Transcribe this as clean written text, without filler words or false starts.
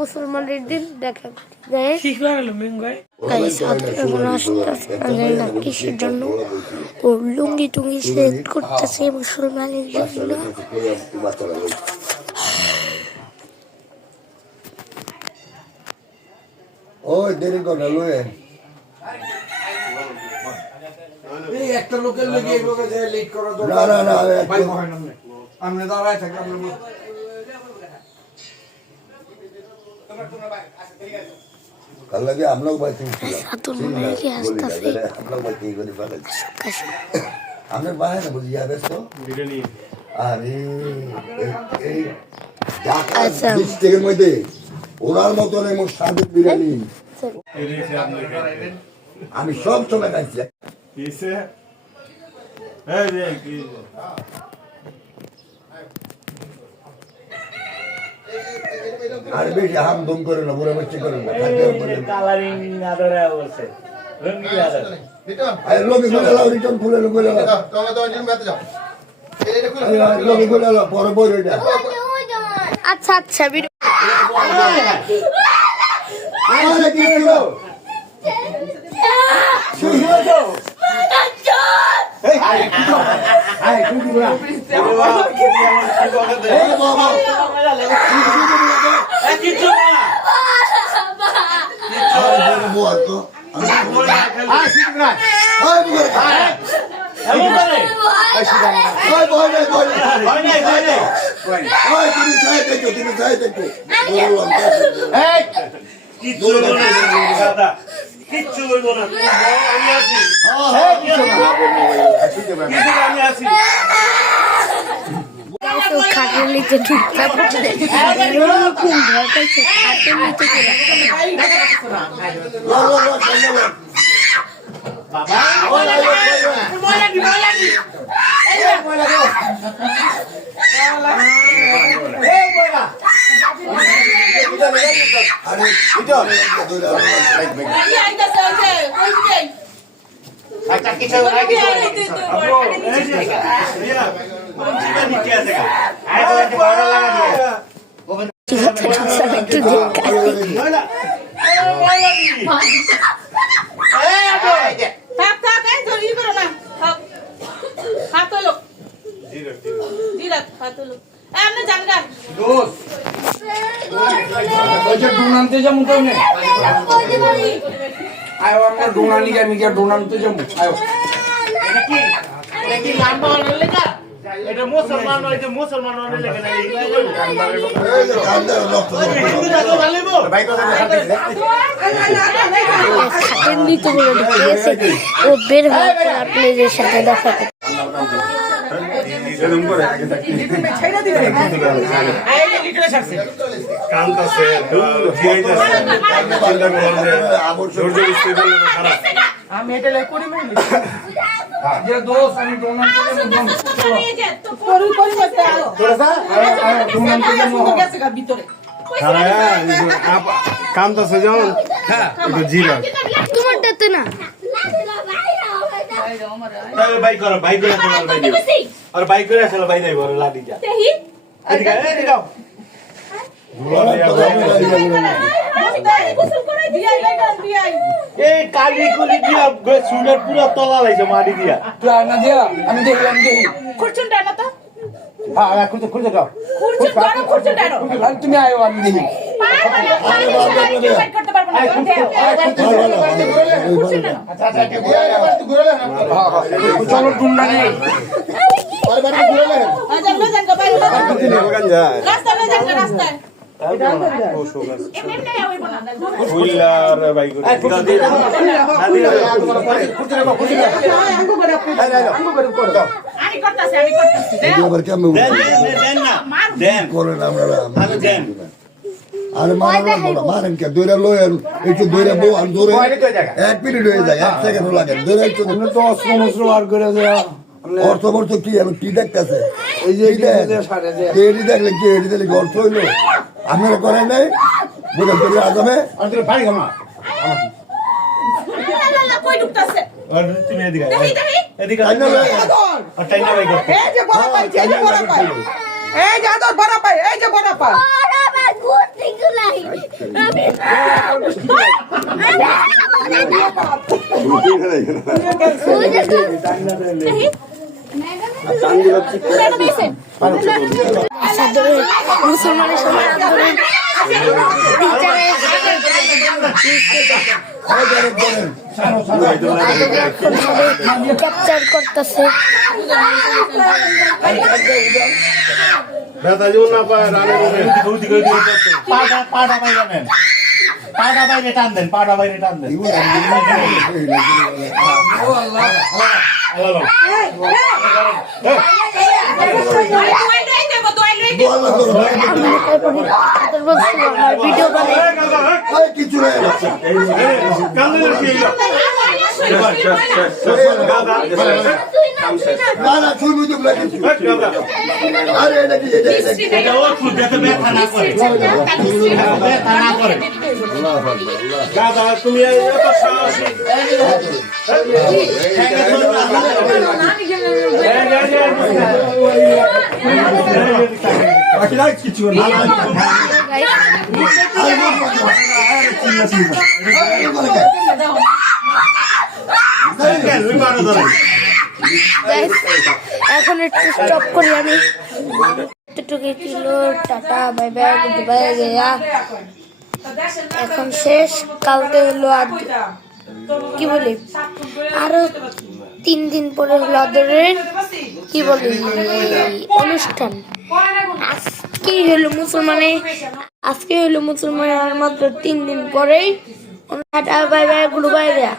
মুসলমানের দিন দেখা যায় কিসের জন্য ও লুঙ্গি টুঙ্গি সিলেক্ট করতেছে মুসলমানের জন্য। ওই দেরি করে লয়ে এই একটা লোকের লাগি এই লোকে যে লেট করা দরকার না না না ভাই হয় না আমরা দাঁড়ায় থাকি আমরা कल लगे हम लोग बैठे हम लोग बैठे हमने बाहर ना बुझी याद है तो अरे ডিস্ট্রিক্টের মধ্যে ওনার মতন এমন স্বাদের বিরিয়ানি আমি সব সময় খাইছি। আর বেশি হাম দম করে না বুড়া বাচ্চা করে না কালারিং আদরে বলছে রঙিন আদর আরে লোকে বলে লাও রিটার্ন খুলে বলে লাও তোমরা তো জিম মেতে যাও এই দেখো লোকে বলে লাও পরে বই এটা আচ্ছা আচ্ছা আরে কি হলো শুনো তো এই আরে কি তো আরে কি দিলা এই বাবা কিছু না আরে বল তো আরে ঠিক না ওই বুড়া এমন করে ওই বল না হয় নাই ওই তুমি চাই দেখো বললাম এই কিছু না দাদা কিচ্ছু হইব না আমি আছি হ্যাঁ কিছু না আমি আছি খাটের নিচে ঢুকতে এরকম ভয় পাইছে খাটের নিচে বাবা আরে এটা আচ্ছা কিছু নাই নিচে আছে আরে তো বড় লাগা দিয়ে থাক এই তো ই করো না হাত হলো দিরাত হাত হলো এমনি জানগা দোস্ত ওই যে ডোনানতে যামু তো নে আয় আমরা ডোনানি কে মিকে ডোনানতে যামু আয় এটা কি লম্বা হলে লেখা এটা মুসলমান হইছে মুসলমান হলে লেখা না এই যে কান্দার রক্ত ভাই কথা খাটের নিচে বলে ঢুকেছে ও বের হয়ে আপনাদের সাথে দেখা করতে। এরকম করে আগে থাকি ছেড়ে দিবে এই লিটারে ছাড়ছে কান্তাছে জিয়াই যাচ্ছে চিন্তা করলে ধৈর্য বুঝতে পারলে না খারাপ আমি এটা লাই করি মাইলি যে দোস্ত আমি ডোনানতে যামু তো করি বসে আলো ডোনানতে যামু গেছে গা ভিতরে কান্তাছে যেমন একটু জিরা তোমারটাতে না তাহলে বাইক করো বাইক করে চলো বাইক দিও আর বাইক করে চলো বাইক দেব লাডি যা এদিকে এদিকে দাও এই কালি কুলি দিয়া সুনের পুরো তলা লাইছে মাটি দিয়া তুই আর না দিয়া আমি দেখলাম দেখি খুরচুন ডানা তো হ্যাঁ খুঁজে দাও খুরচুন ডানা খুরচুন ডানা আর তুমি আয়ো আমি দেখি করতে পারবো না আচ্ছা চলো ডুন্ডানি রাস্তায় রাস্তায় ফুইলার বাইক আমি করতেছি এবার কেমন দেন না দেন করে না আমরা তাহলে দেন আরে মারেন কে দৌড়া লয়েন একটু দৌড়া বউ আর দৌড়ে 1 মিনিট হয়ে যায় 1 সেকেন্ড লাগে দৌড়া একটু তো অস্ত্র আর করে অর্থ বর্থ কি আমি কি দেখতেছে এই যে এটি দেখলেন কি এটি দেখলে অর্থ হইলো আপনারা করেন নাই বুঝলেন তো আজমে পানি কমা কই ঢুকতাছে আর তুমি এদিকে এদিকে তাই না আর তাই না বাইক এই যে বড় পাই এই যে বড় পাই এই যে আদর বড় পাই এই যে বড় পাই ঘুরতে গুলাই আসাদুরের মুসলমানের সময় আন্দোলন ক্যাপচার করতেছে। ব্যথা যেমন না পায় রানের পাটা বাইরে নেন, পাটা বাইরে টান দেন, পাটা বাইরে টান দেন। ভিডিও বানাই কিছু নেই না না ছবি তো কিছু আরে এটা কি এটা ওষুধ যাতে ব্যথা না করে, ব্যথা না করে। দাদা তুমি এত সাহসী কিছু না, এখন একটু স্টপ করি আমি। এতটুকু ছিল, tata bye bye, goodbye গেয়া। এখন শেষ, কালকে হলো কি বলি আরো 3 দিন পরে হলো আদরের কি বলি অনুষ্ঠান। আজকে হলো মুসলমানের আর মাত্র 3 দিন পরেই tata bye bye, goodbye Gaya.